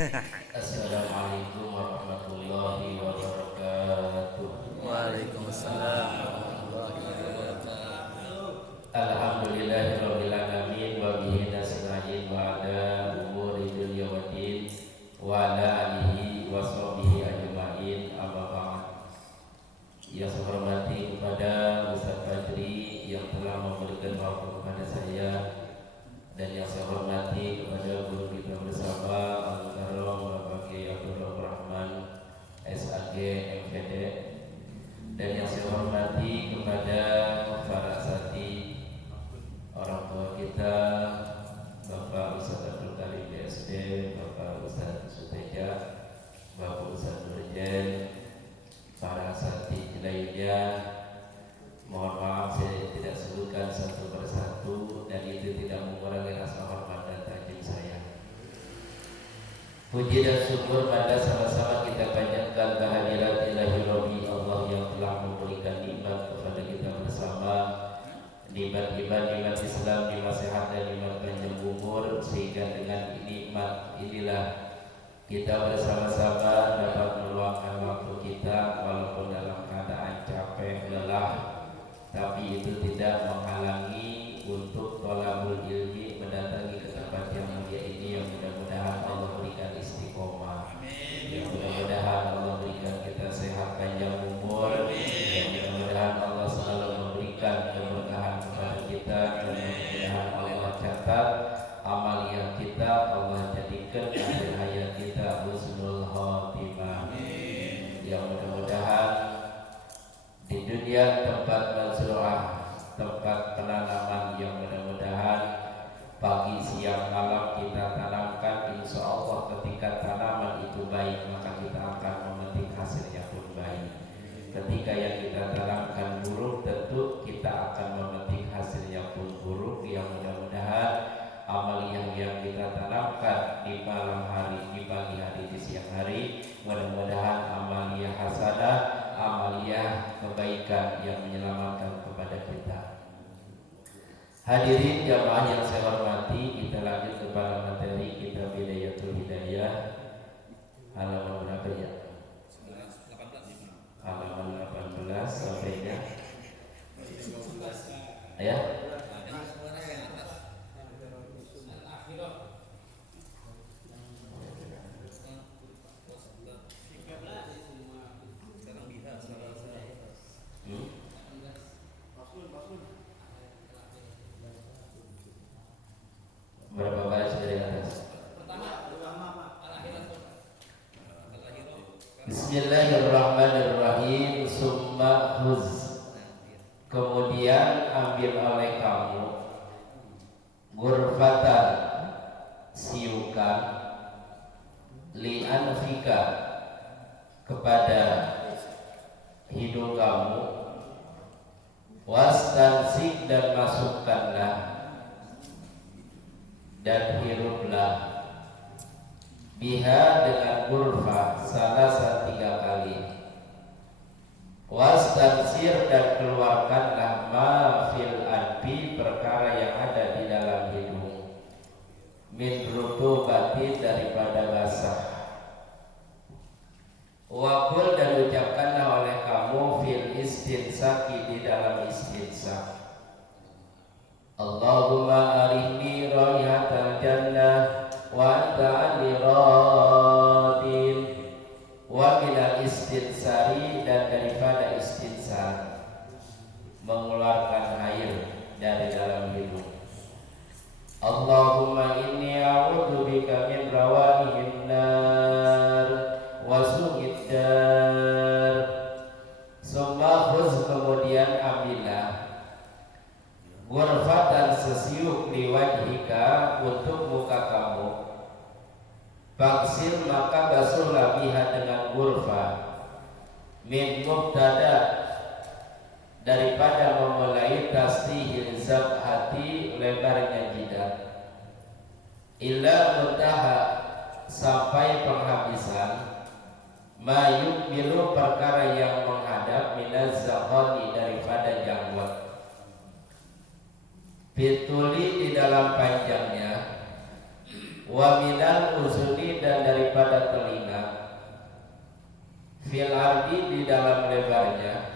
Assalamualaikum warahmatullahi wabarakatuh. Waalaikumsalam warahmatullahi wabarakatuh. Alhamdulillahirabbil alamin wa bihi nasta'in wa ala umuri dunya waddin wa ala alihi wa sahbihi ajmain, amma ba'd. Yang saya hormati kepada Ustaz Fajri yang telah memberikan waktu kepada saya, dan yang saya hormati kepada guru kita bersama Al-Mukarram Bapak Kiai Abdul Rahman SAG MPD, dan yang saya hormati kepada para asatidz, orang tua kita, Bapak Ustaz Abdul Karim BSD, Bapak Ustaz Suteja, Bapak Ustaz Nurjen, para asatidz lainnya. Mohon maaf saya tidak sebutkan satu persatu, dan itu tidak mengurangi rasa hormat dan takjub saya. Puji dan syukur pada sama-sama kita panjatkan kehadirat Ilahi Rabbi Allah yang telah memberikan nikmat kepada kita bersama, nikmat iman, nikmat Islam, nikmat sehat dan nikmat panjang umur, sehingga dengan nikmat inilah kita bersama-sama dapat meluangkan waktu kita walaupun dalam keadaan capek, lelah, tapi itu tidak menghalangi untuk thalabul ilmi mendatangi ke tempat yang mulia ini. Yang mudah-mudahan Allah berikan istiqomah, yang mudah-mudahan Allah berikan kita sehat panjang umur, yang mudah-mudahan Allah selalu memberikan keberkahan kepada kita, dan mudah-mudahan Allah catat amaliyah kita, Allah jadikan akhir hayat kita husnul khotimah. Yang mudah-mudahan di dunia tempat mazru'ah, tempat penanaman, yang mudah-mudahan pagi, siang, malam kita tanamkan, insya Allah ketika tanaman itu baik maka kita akan memetik hasilnya pun baik. Ketika yang kita tanamkan buruk, tentu kita akan memetik hasilnya pun buruk. Yang mudah-mudahan amaliyah yang kita tanamkan di malam hari, di pagi hari, di siang hari, mudah-mudahan amaliyah hasanah, amaliyah kebaikan yang menyelamatkan kepada kita. Hadirin jamaah yang saya hormati, kita lanjut kepada materi kitab Bidayatul Hidayah, halaman berapa ya? Halaman 18 sampainya ya. Berapa baris dari atas? Bismillahirrahmanirrahim. Summa huz, kemudian ambil oleh kamu, ghurfatan, siukan, li anfika, kepada hidung kamu, wastansik, dan masukkanlah dan hiruplah, biha, dengan ghurfah, salasa, 3 kali, wastansir, dan keluarkanlah ma fil anfi, perkara yang ada di dalam hidung, min rutubati, daripada basah, wakul, dan ucapkanlah oleh kamu fil istinsaki, di dalam istinsak, Allahumma arini raihatal jannah wa anta anni radin, wa minal istinsari, dan daripada istinsar, mengeluarkan air dari dalam hidung, Allahumma inni a'udzubika min rawaihin nar wa su'id dar. Summa khuz, kemudian ambillah, ghurfatan, sesiuk, liwajhika, untuk muka kamu, faksil, maka basuhlah, biha, dengan ghurfa, min mubtada, daripada memulai tasdihil zabhati, lebarnya jidat, illa muntaha, sampai penghabisan, mayuk bilu, perkara yang menghadap, minaz zakhani, daripada janggut, fituli, di dalam panjangnya, wa minal uzuni, dan dari daripada telinga, fil ardi di dalam lebarnya,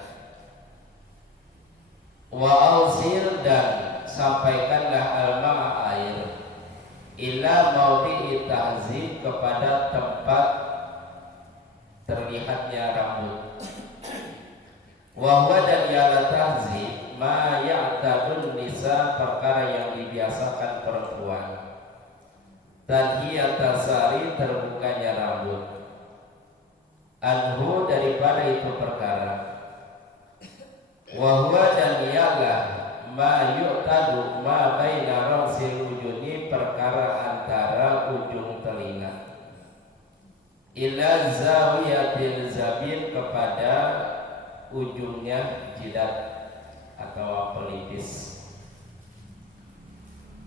wa ausil dan sampaikanlah al-ma'a air, ila maudhi'i ta'zib kepada tempat terlihatnya rambut. Wa huwa dan ialah tahzib ma ya'tadun nisa perkara yang dibiasakan perempuan. Tanhiyatasari terbukanya rambut. Anhu daripada itu perkara. Wa huwa dan ialah ma yu'tadu ma baina ra'sil ujuni perkara antara ujung telinga ila zawiyatil zabin kepada ujungnya jidat atau pelipis.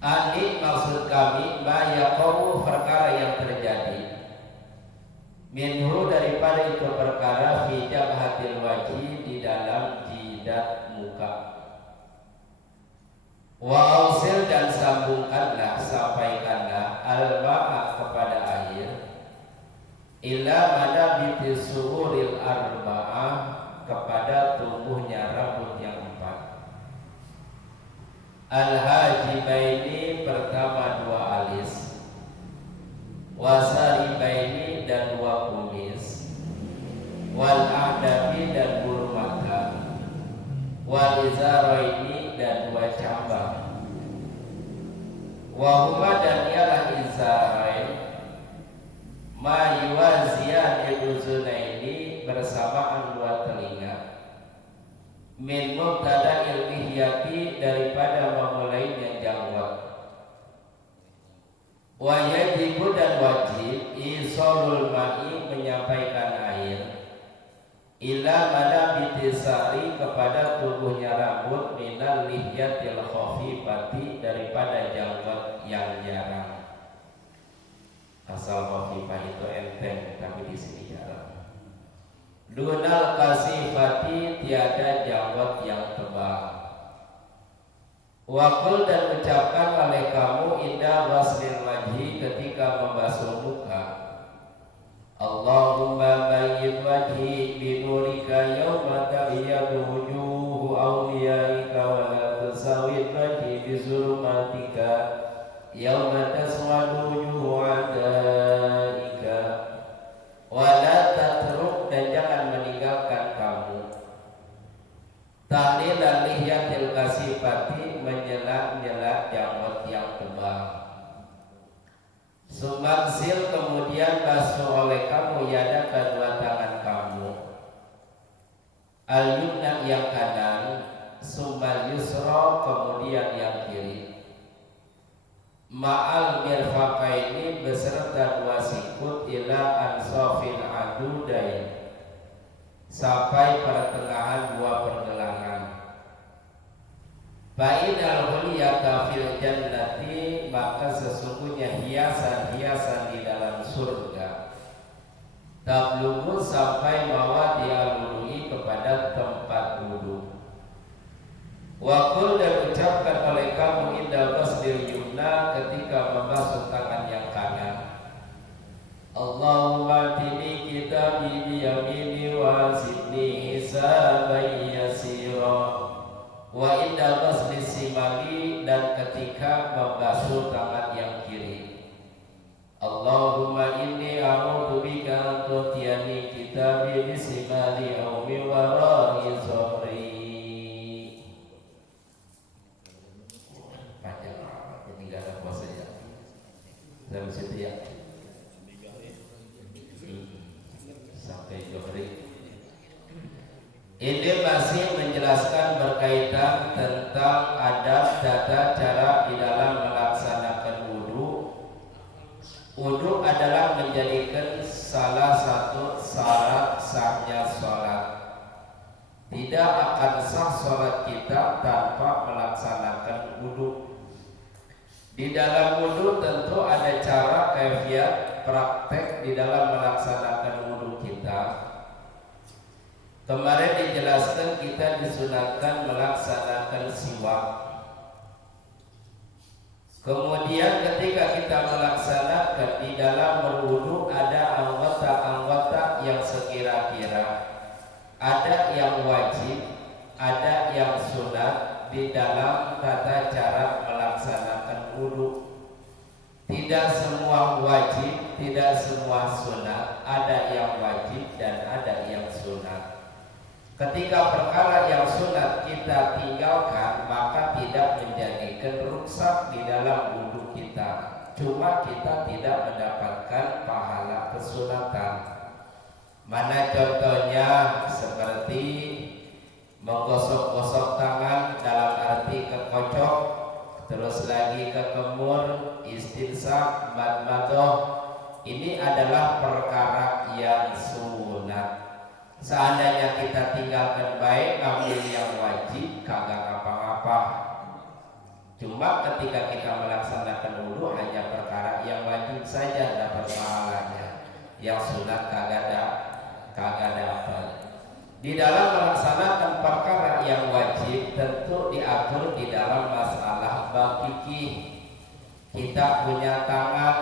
Ani maksud kami ma yaqamu perkara yang terjadi minhu daripada itu perkara fi jabhatil wajhi di dalam jidat muka. Wa ausil dan sambungkanlah sampaikanlah al-ma'a kepada air ila madabiti suhuril arba'ah kepada tumbuhnya rambut yang 4. Al-hajibaini pertama 2 alis, wasaribaini dan 2 kumis, wal a'dabi dan bulu mata, wal izaraini dan 2 cabang, wahuma dan ialah izarain ma yuwaziyan al-uzunaini bersamaan 2 telinga, min mubtada ilmihiyati daripada memulainya jangwat. Wa yajibu dan wajib isolul ma'i menyampaikan air ila madabitisari kepada tubuhnya rambut minal lihyatil khafifati daripada jangwat yang jarang. Asal khafifah itu enteng tapi di sini jarang. Dunal kasifati tiada jangwat yang tebal. Wakul dan ucapkan oleh kamu indah waslil wajhi ketika membasuh muka. Allahumma bayyin wajhi binurika yawma tabyadu wujuhu awliyaika wa la tusawid wajhi bizulumatika yawma taswadu wujuhu a'daika wa la tatruk dan jangan meninggalkan kamu tahlilan lihyatil kasifati menyela-nyela janggut yang tebal. Sumaksil kemudian basuh oleh kamu yada kedua tangan kamu al-yumna yang kanan, sumal yusra kemudian yang kiri, ma'al mirfaqaini beserta 2 sikut ila ansofil adudain sampai pertengahan 2 pergelangan. Fa'inal huliyata fil jannati maka sesungguhnya hiasan-hiasan di dalam surga tablugu sampai mawadi al-wudu'i kepada tempat wudu. Wakul dan ucapkan oleh kamu indah ghuslil yumna ketika membasuh tangan yang kanan. Allahumma tini kitabi biyamini wa zidni hisaban yasira. Wa indah ghusli simali dan ketika membasuh tangan yang kiri. Allahumma inni a'udzu bika an tutiyani kitabi bisimali aw min wara'i zuhri. Panjang ini enggak ada puasanya. Dari situ ya. Sampai zuhri. Ini masih menjelaskan berkaitan tentang adab tata cara di dalam melaksanakan wudu. Wudu adalah menjadikan salah satu syarat sahnya sholat. Tidak akan sah sholat kita tanpa melaksanakan wudu. Di dalam wudu tentu ada cara kaifiat praktek di dalam melaksanakan wudu kita. Kemarin dijelaskan kita disunatkan melaksanakan siwak. Kemudian ketika kita melaksanakan di dalam berwudu ada anggota-anggota yang sekira-kira ada yang wajib, ada yang sunat di dalam tata cara melaksanakan wudu. Tidak semua wajib, tidak semua sunat, ada yang wajib dan ada yang sunat. Ketika perkara yang sunat kita tinggalkan, maka tidak menjadikan rusak di dalam wudu kita. Cuma kita tidak mendapatkan pahala kesunatan. Mana contohnya? Seperti menggosok-gosok tangan dalam arti kekocok, terus lagi kekemur, istinsak, madmadoh. Ini adalah perkara yang sunat. Seandainya kita tinggalkan baik, ngambil yang wajib, kagak ngapa-ngapa. Cuma ketika kita melaksanakan wudu hanya perkara yang wajib saja dapat pahalanya, yang sunat kagak dapat. Di dalam melaksanakan perkara yang wajib tentu diatur di dalam masalah bab fikih. Kita punya tangan,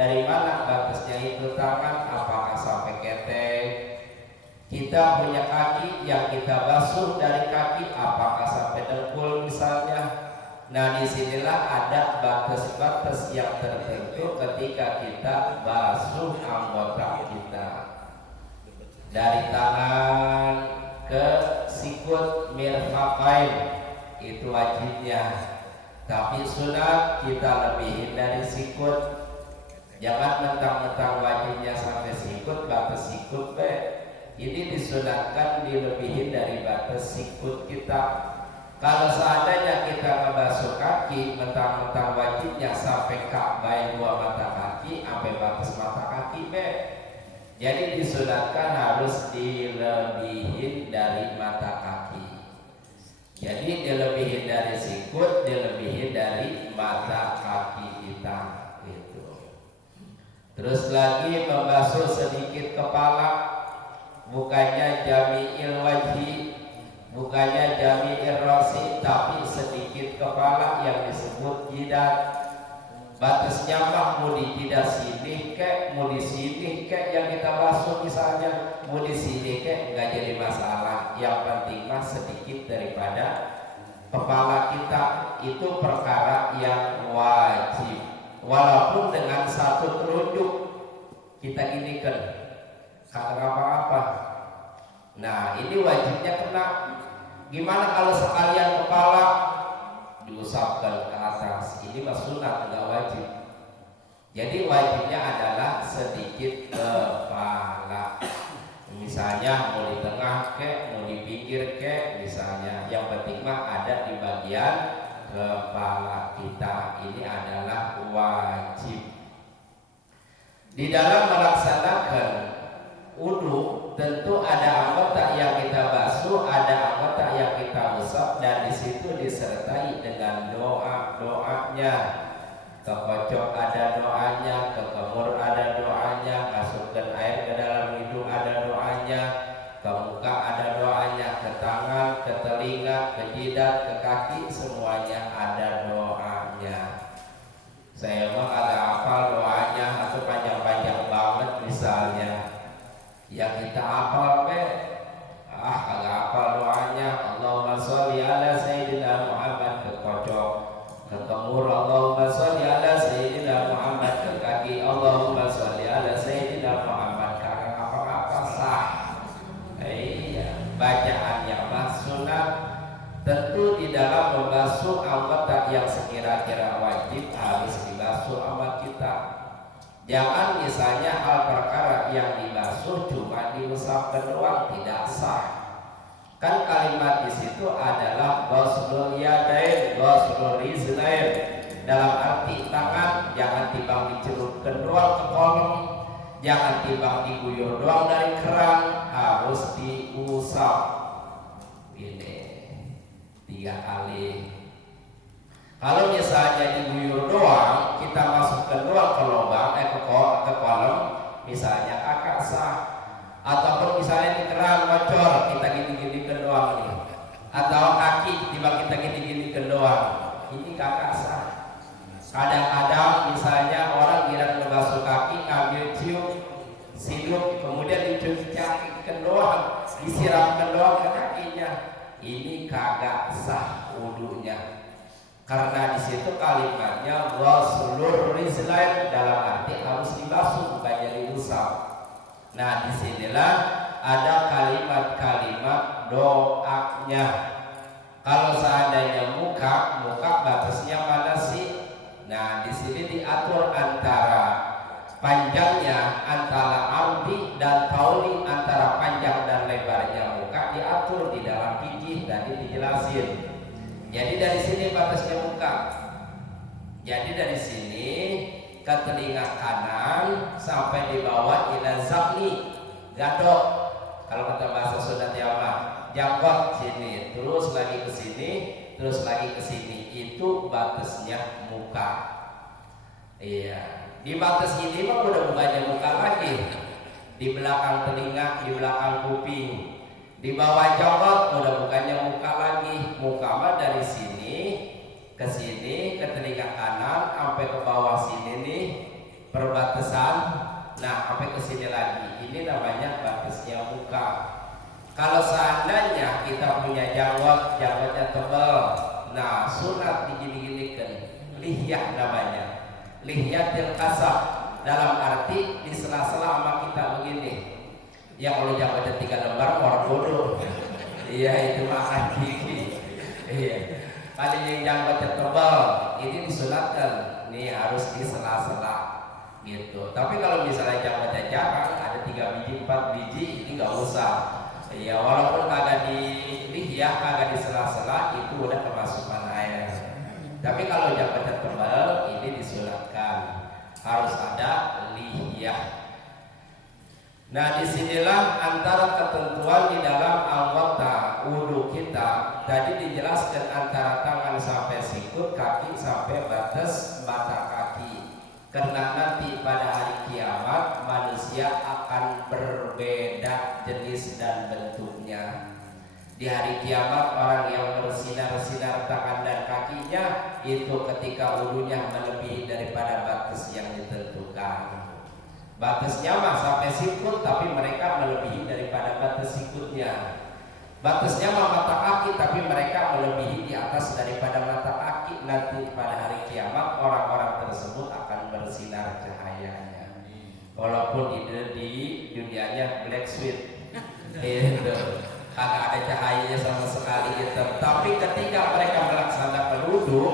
dari mana batasnya itu tangan? Apakah sampai ketek? Kita punya kaki yang kita basuh dari kaki, apakah sampai dengkul misalnya? Nah, disinilah ada batas-batas yang tertentu ketika kita basuh anggota kita. Dari tangan ke sikut mirfaqain itu wajibnya. Tapi sunat kita lebihin dari sikut. Jangan mentang-mentang wajibnya sampai sikut, batas sikut ini disunatkan dilebihin dari batas sikut kita. Kalau seandainya kita membasuh kaki, mentang-mentang wajibnya sampai ka'bah dua mata kaki, sampai batas mata kaki jadi disunatkan harus dilebihin dari mata kaki. Jadi dilebihin dari sikut, dilebihin dari mata kaki kita gitu. Terus lagi membasuh sedikit kepala, bukannya jami'il wajhi, bukannya jami'il rasi, tapi sedikit kepala yang disebut jidat. Batasnya mah mau di jidat sini kek, mau di sini kek yang kita basuh misalnya, mau di sini kek nggak jadi masalah. Yang penting mah sedikit daripada kepala kita, itu perkara yang wajib. Walaupun dengan satu telunjuk kita ginikan, kagak apa-apa. Nah, ini wajibnya kena. Gimana kalau sekalian kepala diusapkan ke atas? Ini mah sunat, enggak wajib. Jadi wajibnya adalah sedikit kepala. Misalnya mau di tengah kek, mau di pinggir kek, misalnya. Yang penting mah ada di bagian kepala kita. Ini adalah wajib. Di dalam melaksanakan wudu tentu ada anggota yang kita basuh, ada anggota yang kita usap, dan di situ disertai dengan doanya. Kekocok ada doanya, kekemur ada doanya, masukkan air ke dalam hidung ada doanya, ke muka ada doanya, ke tangan, ke telinga, ke jidat, ke kaki, semuanya ada doanya. Saya mah kagak hafal doanya atau panjang-panjang banget misalnya. Yang kita hafal kagak hafal doanya. Allahumma sholli ala sayyidina Muhammad, ke kocok, ke kemur Allahumma sholli ala sayyidina Muhammad, ke kaki Allahumma sholli ala sayyidina Muhammad, kagak apa-apa sah. Iya, bacaannya mah sunat. Tentu di dalam membasuh anggota yang sekira-kira wajib harus dibasuh sama kita. Jangan misalnya hal perkara yang dibasuh cuma diusapkan doang, tidak sah. Kan kalimat di situ adalah ghuslul yadain, ghuslul rijlain. Dalam arti tangan jangan timbang dicelupkan doang ke kolong, jangan timbang diguyur doang dari keran, harus diusap. Ini 3 kali. Kalau misalnya diguyur doang, kita masukkan doang ke lubang, ke kolam, misalnya kakak sah. Ataupun misalnya di keran bocor, kita gini-gini ke doang nih. Atau kaki tiba kita gini-gini ke doang, ini kakak sah. Kadang-kadang misalnya orang kira membasuh kaki, ambil cium, sidup, kemudian dicuci kaki doang, disiramkan doang ke kakinya. Ini kagak sah wudunya. Karena di situ kalimatnya ghuslur rizlain, dalam arti harus dibasuh bukannya diusap. Nah, disinilah ada kalimat-kalimat doanya. Kalau seandainya muka batasnya mana sih? Nah, di sini diatur antara panjangnya, antara ardi dan tauli, antara panjang dan lebarnya muka diatur di dalam fikih, tadi dijelasin. Jadi dari sini batasnya muka. Jadi dari sini ke telinga kanan sampai di bawah ila zakni, gadok. Kalau kata bahasa Sunda Jawa, jangkot sini, terus lagi ke sini, terus lagi ke sini. Itu batasnya muka. Iya. Di batas ini mah udah bukannya muka lagi. Di belakang telinga, di belakang kuping. Di bawah jangkot udah bukannya muka lagi. Muka mah dari sini ke sini, ke telinga kanan sampai ke bawah sini nih, perbatasan. Nah, sampai ke sini lagi. Ini namanya batasnya muka. Kalau seandainya kita punya janggotnya tebal, nah sunat digini-ginikan, lihyah namanya, lihyatil kasab, dalam arti di sela-sela sama kita begini. Ya kalau janggotnya 3 lembar orang bodoh. Iya, itu makan gigi. Iya. Paling yang janggotnya tebal, ini disunatkan, nih harus di sela-sela gitu. Tapi kalau misalnya janggotnya jarang, ada 3 biji, 4 biji, ini nggak usah. Ya walaupun kagak di lihyah, kagak di sela-sela, itu udah kemasukan air. Tapi kalau janggutnya tebal, ini disunatkan harus ada lihyah. Nah, disinilah antara ketentuan di dalam anggota wudu kita. Tadi dijelaskan antara tangan sampai sikut, kaki sampai batas mata kaki. Karena nanti pada hari kiamat manusia akan berbeda jenis dan bentuknya. Di hari kiamat orang yang bersinar-sinar tangan dan kakinya itu ketika wudunya melebihi daripada batas yang ditentukan. Batasnya mah sampai sikut, tapi mereka melebihi daripada batas sikutnya. Batasnya mah mata kaki, tapi mereka melebihi di atas daripada mata kaki. Nanti pada hari kiamat orang-orang tersebut akan bersinar cahayanya. Walaupun di dunianya black sweet, itu kagak ada cahayanya sama sekali gitu. Tapi ketika mereka melaksanakan wudu,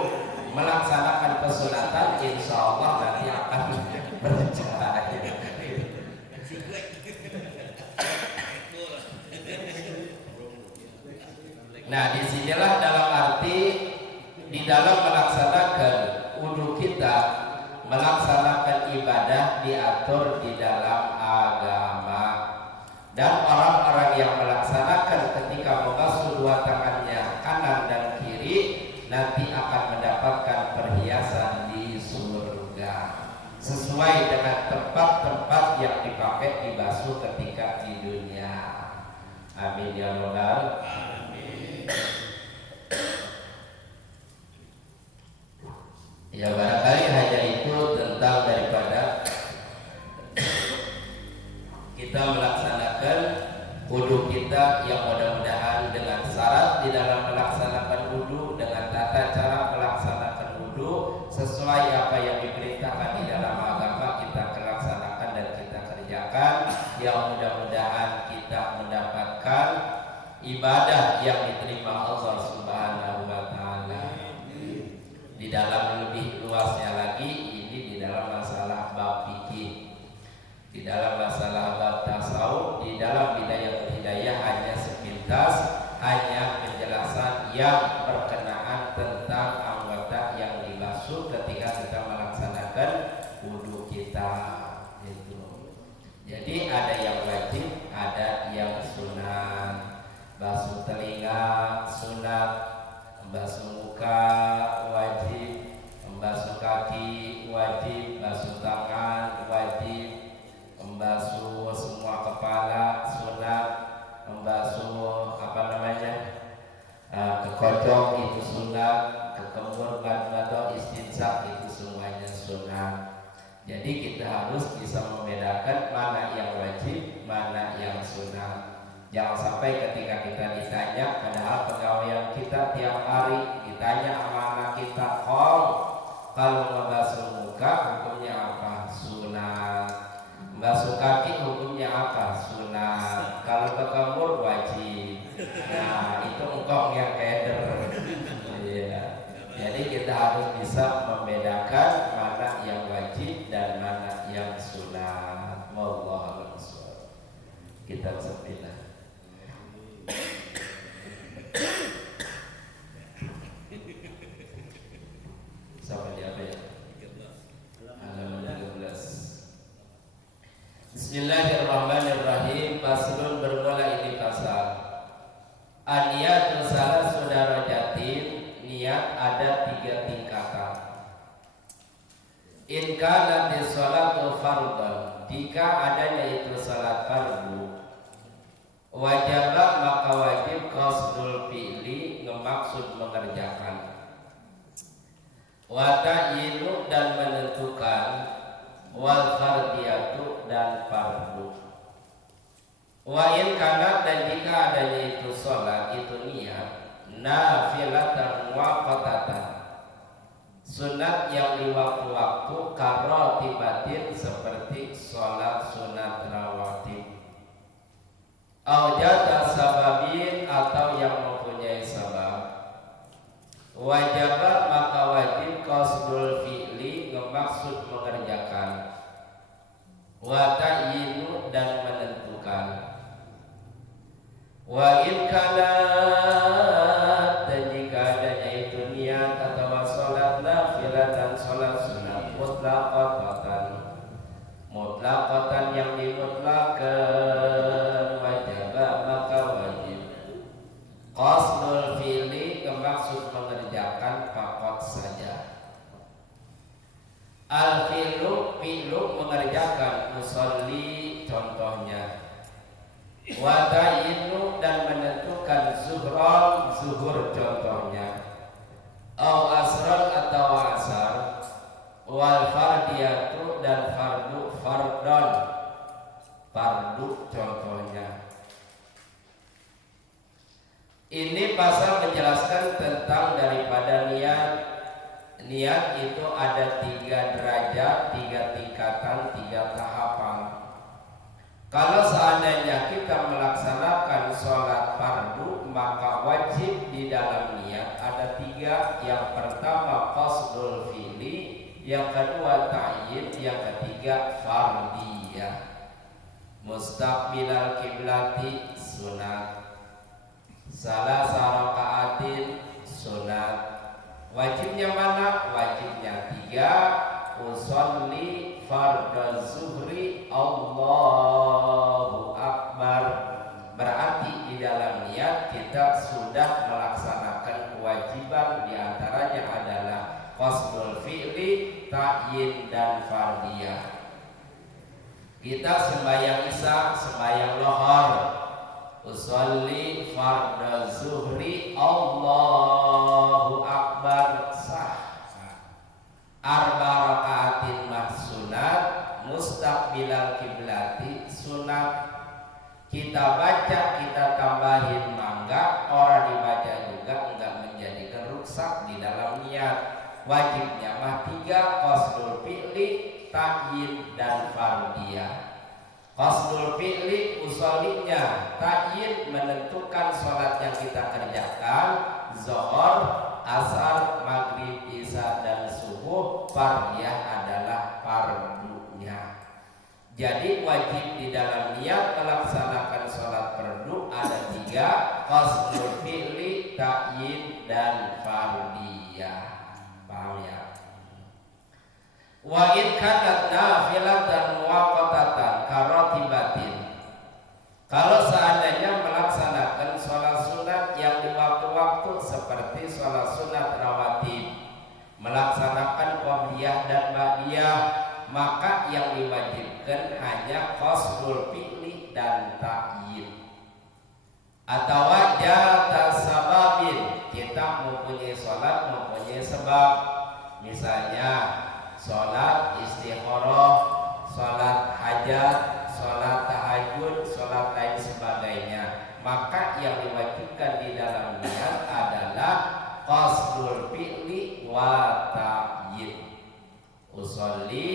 melaksanakan kesunatan, insya Allah nanti akan bercahaya. Nah, disinilah dalam arti di dalam melaksanakan wudu kita, melaksanakan ibadah diatur di dalam agama. Dan orang-orang yang melaksanakan ketika membasuh 2 tangannya kanan dan kiri nanti akan mendapatkan perhiasan di surga sesuai dengan tempat-tempat yang dipakai dibasuh ketika di dunia. Amin ya rabbal alamin. Ya barangkali hanya itu tentang daripada kita melaksanakan wudu kita, yang mudah-mudahan dengan syarat di dalam melaksanakan wudu, dengan tata cara melaksanakan wudu sesuai apa yang diperintahkan di dalam agama kita laksanakan dan kita kerjakan, yang mudah-mudahan kita mendapatkan ibadah yang diterima Allah Subhanahu wa taala. Di dalam lebih luasnya lagi, ini di dalam masalah bab fikih, di dalam masalah bab tasawuf, di dalam hidayah hanya sepintas, hanya penjelasan yang berkenaan tentang anggota yang dibasuh ketika kita melaksanakan wudu kita itu. Jadi ada yang wajib, ada yang sunat. Basuh telinga sunat, membasuh muka wajib, membasuh kaki wajib, basuh tangan wajib, membasuh semua kepala sunat, membasuh kekocok itu mana yang wajib, mana yang sunat. Jangan sampai ketika kita ditanya, padahal pegawaian kita tiap hari ditanya sama anak kita, kalau ngebasuh muka hukumnya apa? Sunat. Basuh kaki hukumnya apa? Sunat. Kalau berkemur wajib. Nah, itu engkau yang keder. Iya. Jadi kita harus bisa membedakan mana yang wajib dan mana yang sunat. Wallahu a'lam. Kita bismillah. Sampai di apa ya? Halaman 13. Bismillahirrahmanirrahim. Faslun, bermula ini pasal. An-niyatu salasu darajatin. Niat ada 3 tingkatan. In kanat sholatu fardhan, jika adanya itu salat fardu, wajib maka wajib qasdul fi'li, ngemaksud mengerjakan. Wa ta'yinu, dan menentukan. Wal fardiyatu, dan fardu. Wa in kanat, dan jika adanya itu sholat, itu niat nafilatan waqatatan, sunat yang di waktu-waktu, karotibatin, seperti sholat sunat rawatib. Aujata sababin, atau yang mempunyai sabab. Wajib maka wajib qasdul fi'li, ngemaksud mengerjakan. Wa ta'yinu, dan menentukan. Wa in kanat, dan jika adanya itu niat atau sholat nafilah dan sholat sunat mutlaqatan yang dimutlakan, wajib maka wajib qasdul fi'li, maksud mengerjakan fakot saja. Al fi'lu, fi'lu mengerjakan, usolli contohnya. Wa ta'yinu, dan menentukan, zuhron, zuhur contohnya. Au asron, atau asar. Wal fardiyatu, dan fardu, fardon, fardu contohnya. Ini pasal menjelaskan tentang daripada niat. Niat itu ada 3 derajat, 3 tingkatan, 3 tahapan. Kalau seandainya kita melaksanakan sholat fardu, maka wajib di dalam niat ada 3. Yang pertama qasdul fi'li, yang kedua ta'yin, yang ketiga fardiyah. Mustaqbilal kiblati, sunat. Salah sarakaatin, sunat. Wajibnya mana? Wajibnya 3. Usolli fardhu zuhri, Allahu Akbar. Berarti di dalam niat kita sudah melaksanakan kewajiban, diantaranya adalah qasdul fi'li, ta'yin, dan fardiyah. Kita sembahyang isya, sembahyang lohor, usolli fardhu zuhri, Allahu Akbar, sah. Arba rakaatin sunat, mustaqbilal kiblati, sunat. Kita baca, kita tambahin mangga, orang dibaca juga enggak menjadikan rusak di dalam niat. Wajibnya mah 3, qasdul fi'li, ta'yin, dan fardiyah. Qasdul fi'li, usollinya, ta'yin, menentukan sholat yang kita kerjakan, zuhur, asar, maghrib, isya, dan subuh. Fardiyah adalah fardunya. Jadi wajib di dalam niat melaksanakan sholat fardu ada 3, qasdul fi'li, ta'yin, dan fardiyah. Paham ya? Wa in kanat nafilatan waqatatan karotibatin, kalau seandainya melaksanakan sholat sunat yang di waktu-waktu seperti sholat sunat rawatib, melaksanakan qobliyah dan ba'diyah, maka yang diwajibkan hanya qasdul fi'li dan ta'yin. Atau jata sababin, kita mempunyai sholat mempunyai sebab. Misalnya sholat istikharah, sholat hajat, tahajud, sholat lain sebagainya, maka yang diwajibkan di dalam niat adalah qasdul fi'li wa ta'yin. Usolli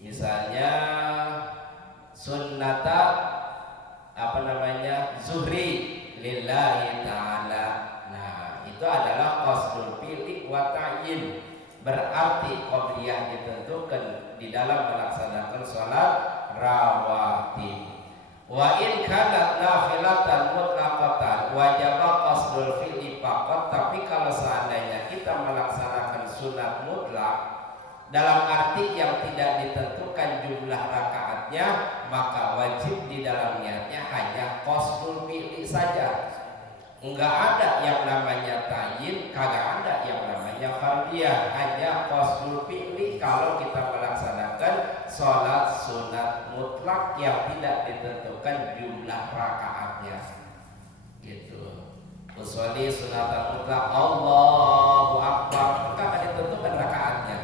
misalnya sunnata zuhri lillahi ta'ala. Nah, itu adalah qasdul fi'li wa ta'yin. Berarti qobliyah ditentukan di dalam melaksanakan sholat rawatib. Wa in kanat nafilatan mutlaqatan wajaba qasdul fi'li faqat. Tapi kalau seandainya kita melaksanakan sunat mutlak dalam arti yang tidak ditentukan jumlah rakaatnya, maka wajib di dalam niatnya hanya qasdul fi'li saja. Enggak ada yang namanya ta'yin, kagak ada yang namanya fardiyah, hanya qasdul fi'li kalau kita melaksanakan sholat sunat mutlak yang tidak ditentukan jumlah rakaatnya. Gitu. Usolli sunat mutlak Allahu Akbar, kagak ditentukan rakaatnya.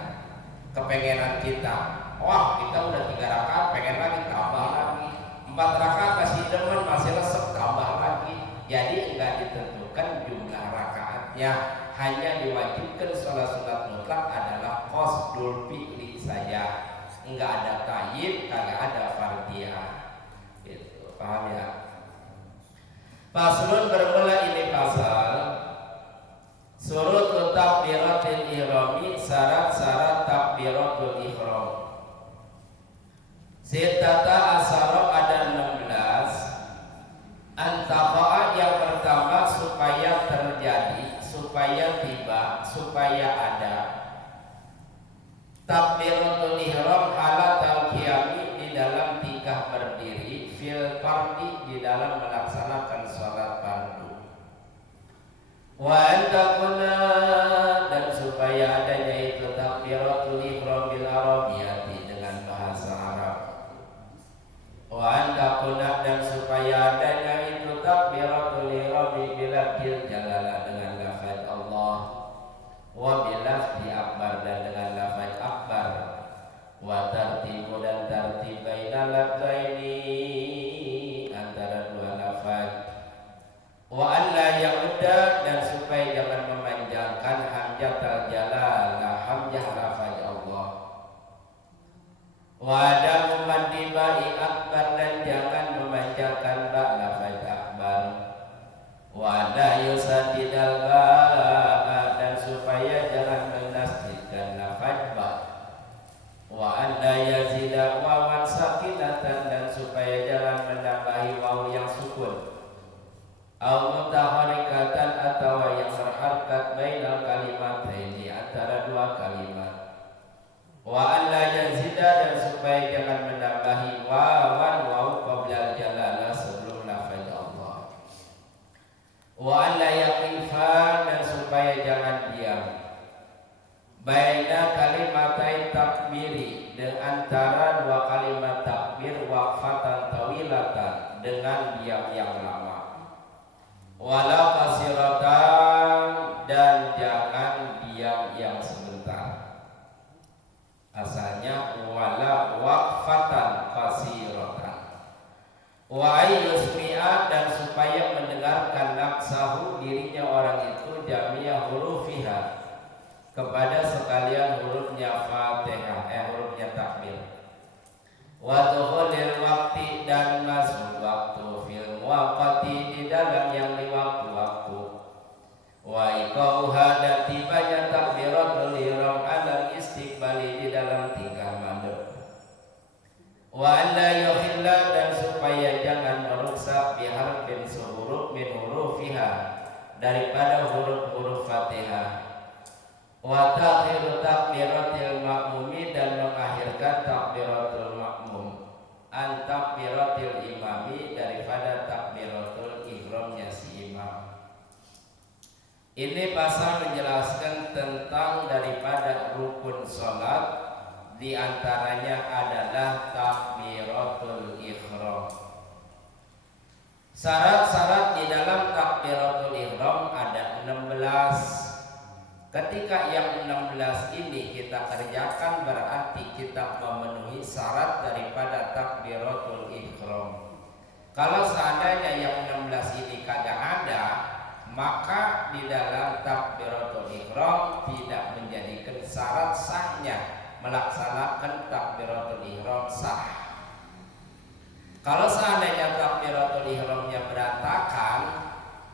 Kepengenan kita, wah kita udah 3 rakaat, pengen lagi tambah lagi, 4 rakaat masih demen, masih resep, tambah lagi. Jadi enggak ditentukan jumlah rakaatnya, hanya diwajibkan sholat sunat mutlak adalah qasdul fi'li saja. Enggak ada ta'yin, kagak ada fardiyah. Gitu, paham ya? Faslun, bermula ini pasal surut takbiratul ihrami, syarat-syarat takbiratul ihram. Sitata asaro ada 16. Antaqa'a yang pertama supaya terjadi, supaya tiba, supaya ada takbiratul ihram halat al-qiyami di dalam tingkah berdiri, fil fardi di dalam melaksanakan sholat fardu. Wa antakuna, dan supaya adanya itu takbiratul ihram bil arabiyati dengan bahasa Arab. Wa antakuna, dan supaya adanya itu takbiratul ihram bilafzil jalalah dengan lafaz Allah, wa bilafzi akbar, dan dengan lafaz akbar, wa tartibu, dan tartib bainal lafzaini antara dua lafaz, wa alla yaqda, dan supaya jangan memanjangkan hamzatul jalalah, hamzah lafaz Allah, wa adamu mandibai akbar, dan jangan memanjangkan ba lafaz akbar, wa la yusadidal ba, dan supaya jangan menasdidkan lafaz ba, wa an la yazida wawan sakinatan, dan supaya jangan menambahi waw yang sukun, au mutaharikatan, atau yang berharakat bainal kalimat ini antara dua kalimat, wa an la yazida, dan supaya jangan menambahi wawan waw qabla jalalah sebelum lafaz Allah, wa an la yaqifa, dan supaya jangan diam baina kalimatain takbiri, dengan antara dua kalimat takbir, waqfatan tawilatan, dengan diam yang lama, walau kasiratan, dan jangan diam yang sebentar. Asalnya wala waqfatan qasiratan. Wa ayyusmi'a, dan supaya mendengarkan nafsahu, dirinya orang itu, jami'a hurufiha, kepada sekalian hurufnya Fatihah, hurufnya takbir. Wa dukhulil waqti, dan masuk waktu, fil muwaqqati, di dalam yang di waktu-waktu. Wa iqauha, dan tibanya takbiratul ihram alal istiqbali, di dalam tingkah madhep. Wa an la yukhilla, dan supaya jangan merusak biharfin sehuruf min hurufiha, daripada huruf-huruf Fatihah. Wa ta'khiru takbiratil ma'mumi, dan mengakhirkan takbiratul ma'mum, an takbiratil imami, daripada takbiratul ihramnya si imam. Ini pasal menjelaskan tentang daripada rukun sholat, di antaranya adalah takbiratul ihram. Syarat-syarat di dalam takbiratul ihram ada 16. Ketika yang 16 ini kita kerjakan berarti kita memenuhi syarat daripada takbiratul ihram. Kalau seandainya yang 16 ini kagak ada, maka di dalam takbiratul ihram tidak menjadikan syarat sahnya melaksanakan takbiratul ihram sah. Kalau seandainya takbiratul ihramnya berantakan,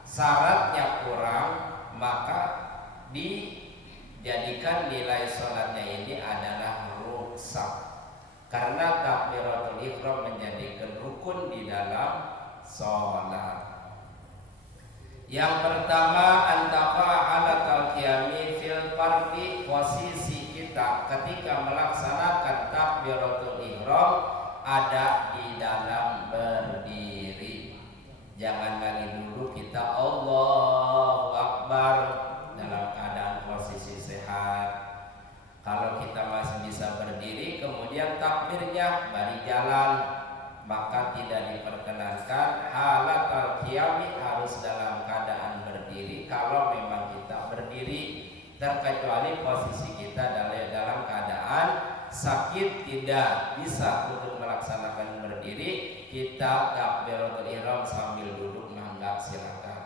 syaratnya kurang, maka dijadikan nilai sholatnya ini adalah rukhsah. Karena takbiratul ihram menjadikan rukun di dalam sholat. Yang pertama, antafa'alatul qiyami fil fardhi, posisi kita ketika melaksanakan takbiratul ihram ada di dalam berdiri. Jangan lagi dulu kita Allahu Akbar dalam keadaan posisi sehat. Kalau kita masih bisa berdiri kemudian takbirnya bari jalan, maka tidak diperkenankan. Halatul qiyami harus dalam keadaan berdiri kalau memang kita berdiri, terkecuali posisi kita dalam keadaan sakit tidak bisa untuk melaksanakan berdiri, kita takbiratul ihram sambil duduk, mangga silakan.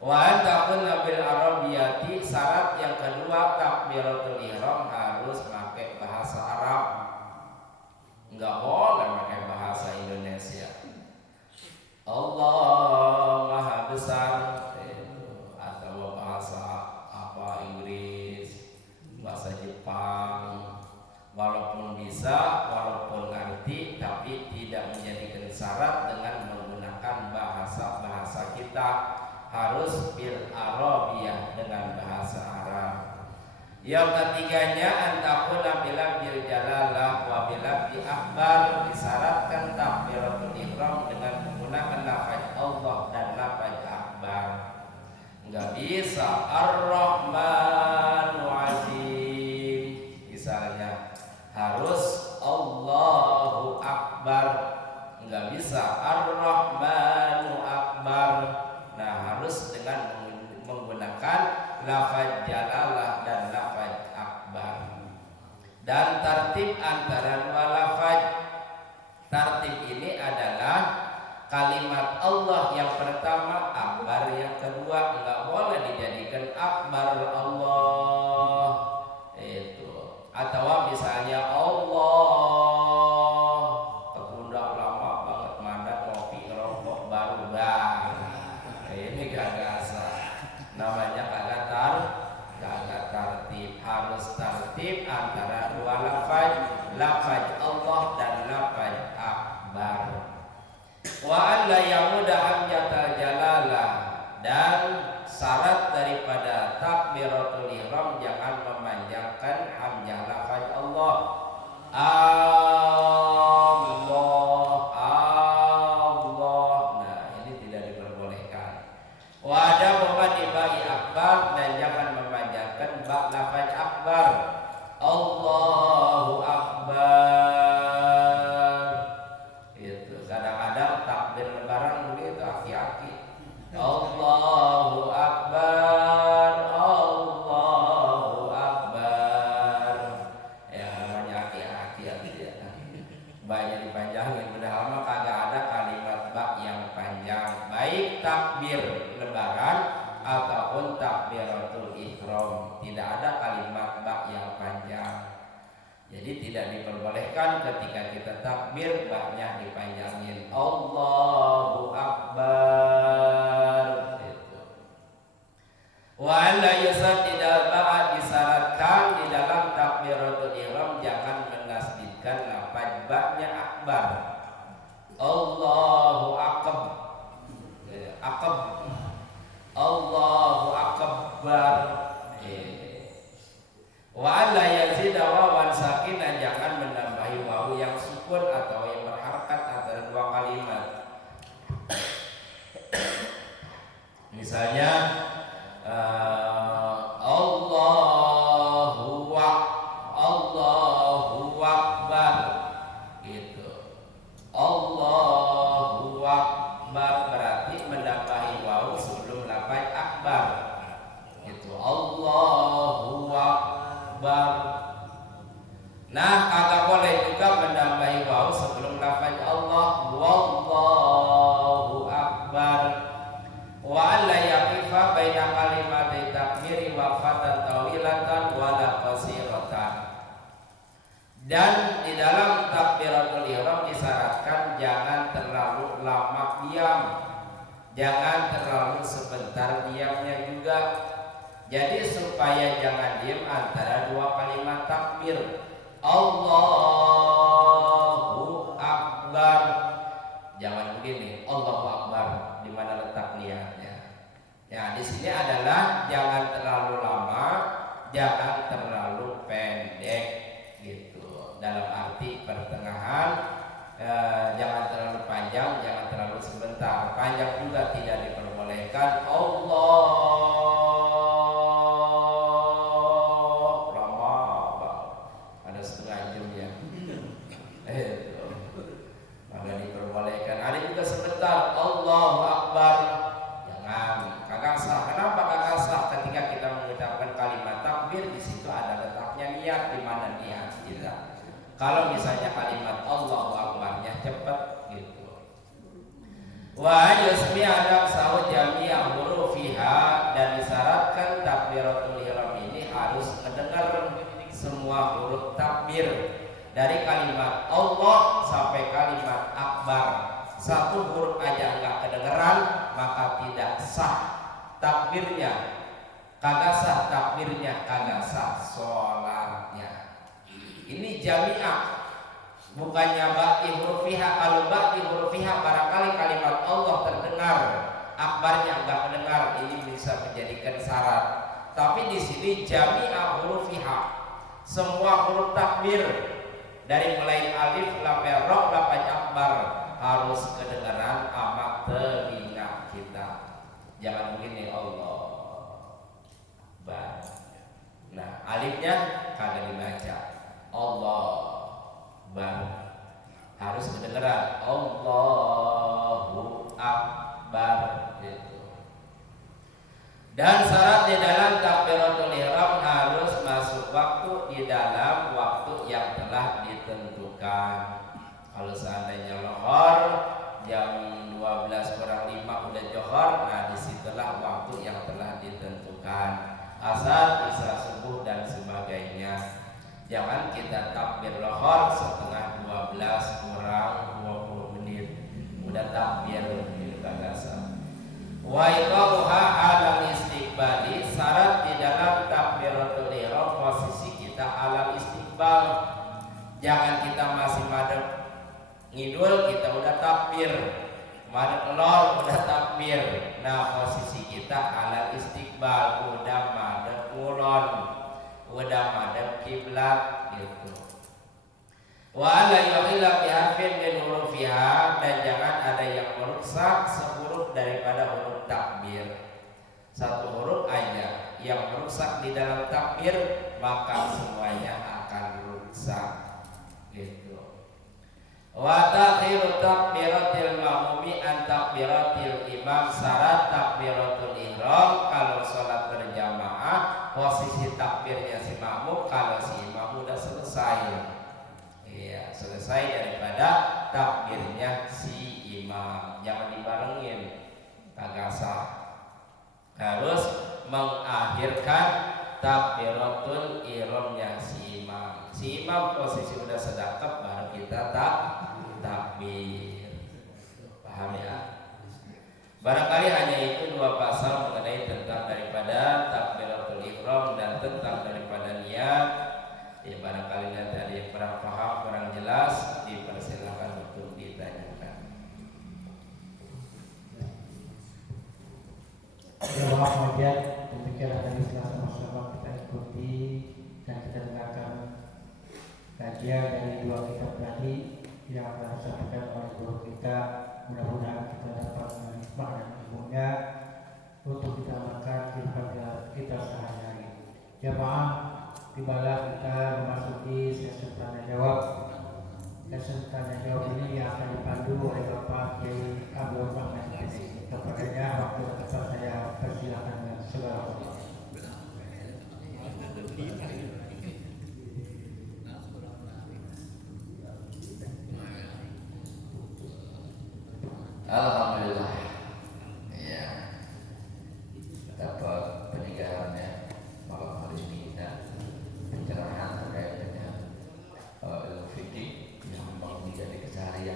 Wa takun bil arabiyati, syarat yang kedua takbiratul ihram harus pakai bahasa Arab. Enggak boleh pakai bahasa Indonesia. Allah Maha Besar atau bahasa apa Inggris, bahasa Jepang. Walaupun bisa, walaupun arti, tapi tidak menjadikan syarat dengan menggunakan bahasa kita. Harus bil arabiyah, dengan bahasa Arab. Yang ketiganya antakuna bila bil jalalah wa bila bi akbar, disyaratkan takbiratul ihram dengan menggunakan lafaz Allah dan lafaz akbar. Enggak bisa Ar-Rahmanu Azim misalnya, harus Allahu Akbar. Enggak bisa Ar-Rahmanu Akbar. Nah, harus dengan menggunakan lafaz jalalah dan lafaz akbar. Dan tertib antara dua lafaz, tertib ini adalah kalimat Allah yang pertama, akbar yang kedua. Enggak boleh dijadikan akbar Allah itu. Atau misalnya Allah ketunda lama banget mandat ngopi rokok baru bang. Ini kagak sah, namanya kagak tertib. Harus tertib antara dua lafaz, lafaz Allah dan lafaz akbar. Wa an la yamuda hamjatal jalalah, dan syarat daripada takbiratul ihram jangan memanjangkan hamzah lafaz Allah. Akbar, dan jangan memanjangkan bak lafaz akbar. Allahu Akbar. Itu kadang-kadang takbir lebaran begitu aki-aki. Allahu Akbar, Allahu Akbar. Ya namanya aki-aki ya. Banyak dipanjangin, padahal mah kagak ada kalimat bak yang panjang, baik takbir lebaran ataupun takbiratul ihram, tidak ada kalimat bak yang panjang. Jadi tidak diperbolehkan ketika kita takbir baknya dipanjangin. Allahu Akbar itu. Wa la yusaddidal ba'd, disyaratkan di dalam takbiratul ihram jangan menasdidkan lafaz baknya akbar. Allahu Akbar. Allahu Akbar. Wa la yazida wawan sakinah, jangan menambahi wawu yang sukun atau yang berharakat antara dua kalimat. Misalnya Allahu Akbar gitu. Allahu Akbar berarti menambahi wawu sebelum lafaz akbar. Itu Allah disyaratkan jangan terlalu lama diam, jangan terlalu sebentar diamnya juga. Jadi supaya jangan diam antara dua kalimat takbir, Allahu Akbar. Jangan begini, Allahu Akbar. Di mana letak niatnya? Ya, di sini adalah jangan terlalu lama, jangan terlalu pendek gitu. Dalam arti pertengahan, jangan terlalu panjang, jangan terlalu sebentar. Panjang juga tidak diperbolehkan. Allah lama banget, ada setengah jam ya. Maka diperbolehkan. Ada juga sebentar, Allahu Akbar. Jangan, kagak sah. Kenapa kagak sah? Ketika kita mengucapkan kalimat takbir, di situ ada letaknya niat. Di mana niat kita? Kalau misalnya kalimat Allahu Akbarnya cepat gitu. Wa yusmi adam sahut jami'a hurufiha, dan disyaratkan takbiratul ihram ini harus mendengar semua huruf takbir dari kalimat Allah sampai kalimat Akbar. Satu huruf aja enggak kedengeran maka tidak sah takbirnya, kagak sah takbirnya, kagak sah sholatnya. Ini jami'ah, bukannya ba'di hurufiha. Kalau ba'di hurufiha barangkali kalimat Allah terdengar, Akbarnya enggak mendengar, ini bisa menjadikan syarat. Tapi di sini jami'ah hurufiha, semua huruf takbir dari mulai alif sampai ra sampai akbar harus kedengaran sama telinga kita. Jangan begini Allah Akbar. Nah, alifnya kagak dibaca. Allah Akbar. Harus kedengaran Allahu Akbar gitu. Dan syarat di dalam takbiratul ihram harus masuk waktu di dalam waktu yang telah ditentukan. Kalau seandainya lohor jam 12:05 udah johor, nah disitulah waktu yang telah ditentukan. Asar, isya subuh dan sebagainya. Jangan kita takbir lohor setengah 12 kurang 20 menit udah takbir gitu, kagak sah. Wa iqamuha alal istiqbali, syarat di dalam takbiratul ihram posisi kita alal istiqbal. Jangan kita masih madep ngidul kita udah takbir, madep lor udah takbir. Nah, posisi kita alal istiqbal, udah madep ngulon, udah madep kiblat gitu. Wa la yuhilla bi harfin min hurufiha, dan jangan ada yang merusak sehuruf daripada huruf takbir. Satu huruf aja yang merusak di dalam takbir, maka semuanya akan rusak gitu. Wa ta'khiru takbiratil ma'mumi an takbiratil imam, syarat takbiratul ihram kalau sholat berjamaah posisi takbirnya si makmum kalau si imam udah selesai. Iya, selesai daripada takbirnya si imam, jangan dibarengin, kagak sah. Harus mengakhirkan takbiratul ihramnya si imam. Si imam posisi udah sedekap baru kita takbir. Paham ya? Barangkali hanya itu dua pasal mengenai tentang daripada takbiratul ihram dan tentang daripada niat. Ya, barangkali nanti ada yang kurang paham, kurang jelas, dipersilakan untuk ditanyakan. Jawab kemudian demikian tadi setelah sama-sama kita ikuti dan kita dengarkan kajian dari dua kitab tadi yang telah disampaikan oleh guru kita. Mudah-mudahan kita dapat menimba dan ilmunya untuk kita amalkan kehidupan kita sehari-hari. Jamaah, tibalah kita memasuki sesi tanya jawab. Sesi tanya jawab ini yang akan dipandu oleh Bapak Kiai Abdul Rahman ini. Kepadanya waktu dan tempat saya persilakan dengan segala hormat. Alhamdulillah, ya, dapat peninggalannya malam hari ini dan pencerahan terkait dengan ilmu fikih yang memang menjadi keseharian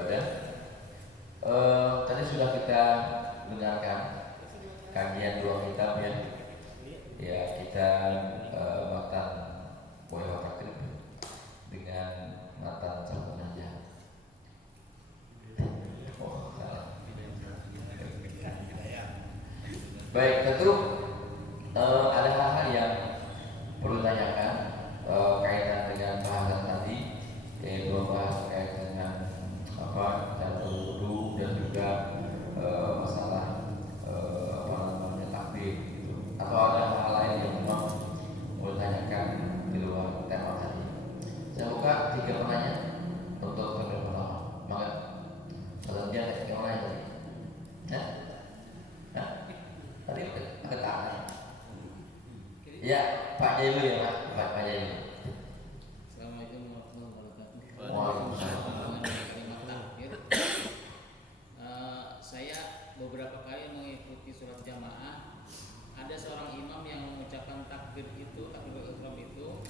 beribadah. Tadi sudah kita dengarkan kajian dua kitab ya. Ya kita matan Boyo Takrib dengan matan Samunajah. Oh, salah. Baik, tentu ada hal-hal yang perlu ditanyakan kaitan dengan bahasan tadi, yaitu membahas terkait dengan cara berwudu dan juga masalah takbir gitu. Atau ada hal lain yang memang mau ditanyakan di luar tema tadi. Saya buka 3 penanya untuk topik pertama. Maka selanjutnya 3 penanya tadi. Tadi agak aneh. Ya, Pak Jailu ya Pak Jailu. Assalamualaikum warahmatullahi wabarakatuh. Waalaikumsalam. Saya beberapa kali mengikuti sholat jamaah. Ada seorang imam yang mengucapkan takbir takbiratul ihram itu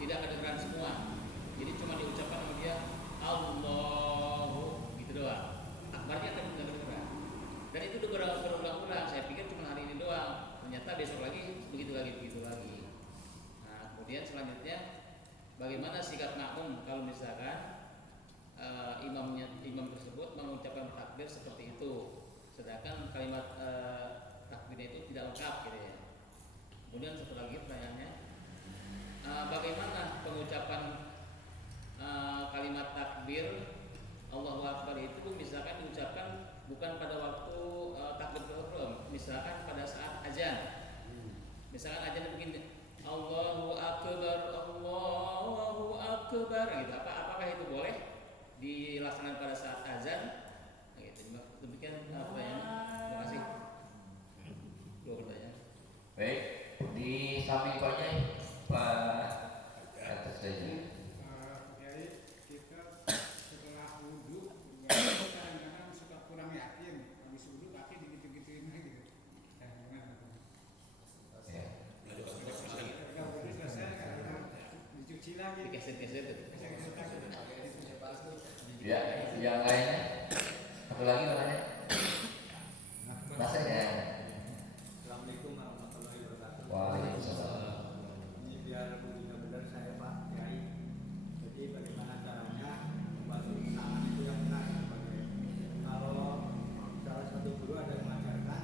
tidak kedengaran semua. Jadi cuma diucapkan sama dia Allahu gitu doang. Akbarnya tidak kedengaran. Dan itu berulang-ulang. Saya pikir cuma hari ini doang. Ternyata besok lagi begitu lagi. Nah, kemudian selanjutnya bagaimana sikap makmum kalau misalkan imam tersebut mengucapkan takbir seperti itu, sedangkan kalimat takbirnya itu tidak lengkap gitu ya. Kemudian satu lagi pertanyaannya, bagaimana pengucapan kalimat takbir Allahu Akbar itu misalkan diucapkan bukan pada waktu takbiratul ihram, misalkan pada saat azan. Misalkan azan begini, Allahu Akbar gitu. Apakah itu boleh dilaksanakan pada saat azan? Gitu. Demikian pertanyaannya. Terima kasih. 2 pertanyaan. Baik, di samping Pak Jai, Pak atas saja. Kiai, kita setelah wudhu kadang-kadang suka kurang yakin. Habis wudhu kaki digitu-gituin lagi. Gimana? Ya. Ketika wudhu selesai, kadang-kadang dicuci lagi. Dikeset-keset itu. Ya, yang lainnya. Satu lagi namanya. Masanya. Assalamualaikum warahmatullahi wabarakatuh. Waalaikumsalam. Ini biar bunyinya benar saya Pak Kiai. Jadi bagaimana caranya membasuh tangan itu yang benar? Kalau salah satu guru ada yang mengajarkan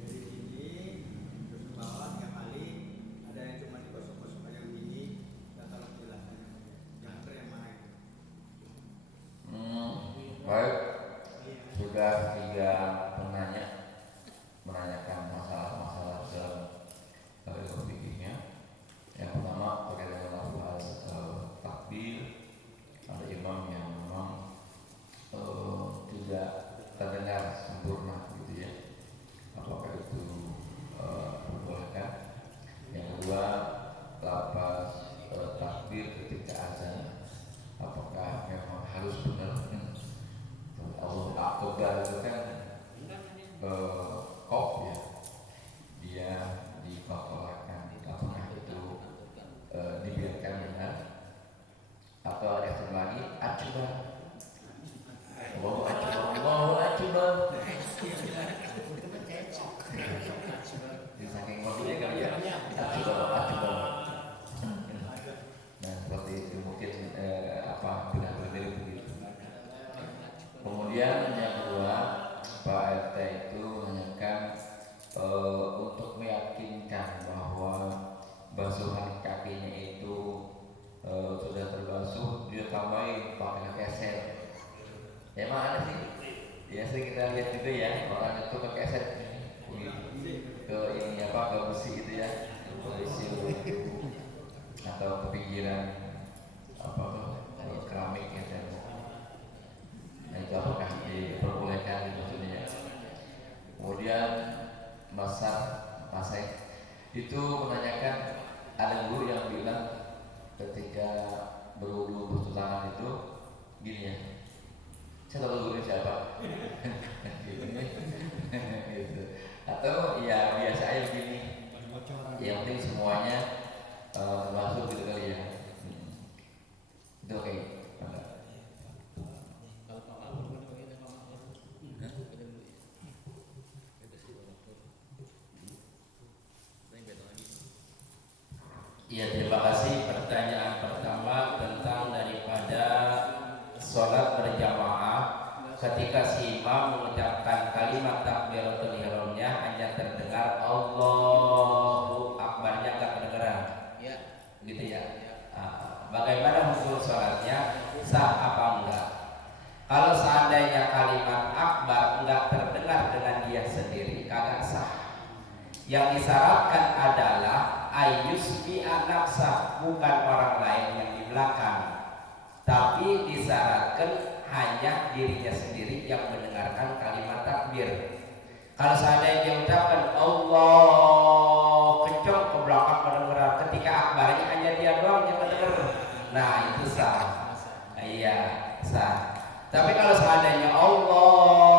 dari sini terus ke bawah 3 kali, ada yang cuma digosok-gosok kayak begini, dan tolong jelaskan yang benar yang mana itu. Baik. Sudah 3 penanya menanyakan masalah-masalah dalam fikihnya. Yang pertama terkait dengan lafaz takbir, ada imam yang memang tidak terdengar sempurna gitu ya. Apakah itu diperbolehkan? Yang kedua, lafaz takbir ketika azan, apakah memang harus benar? Allahu Akbar itu kan kop ya, dia dikokolakan, apakah itu dibiarkan benar atau ada yang lagi akbar, Allahu Akbar. Di saking ngomongnya kan ya akbar. Nah seperti itu mungkin benar-benar begitu. Kemudian yang kedua, Pak RT itu menanyakan untuk meyakinkan bahwa basuhan kakinya itu sudah terbasuh, dia tambahin pakai keset. Ya emang ada sih, ya sering kita lihat juga ya orang itu ke keset ke ini ke besi itu ya, besi atau ke pinggiran keramik ya. Nah itu apakah diperbolehkan maksudnya? Kemudian Masai itu menanyakan, ada guru yang bilang ketika berwudu basuh tangan itu gini ya, saya tahu gurunya siapa gitu. Atau ya biasa aja begini, yang penting semuanya termasuk gitu kali ya. Itu oke. Kalau Pak sholat berjamaah ketika si imam mengucapkan kalimat takbiratul ihramnya hanya terdengar Allahu Akbarnya nggak kedengeran, Ya. gitu ya. Ya. Bagaimana hukum sholatnya, sah apa enggak? Kalau seandainya kalimat akbar enggak terdengar dengan dia sendiri, kagak sah. Yang disyaratkan adalah ayyusmi'a nafsah, bukan orang lain yang di belakang, tapi disyaratkan hanya dirinya sendiri yang mendengarkan kalimat takbir. Kalau seandainya dia ucapkan Allah kencang ke belakang mendengar, ketika akbarnya hanya dia doang yang mendengar, nah itu sah. Iya, sah. Tapi kalau seandainya Allah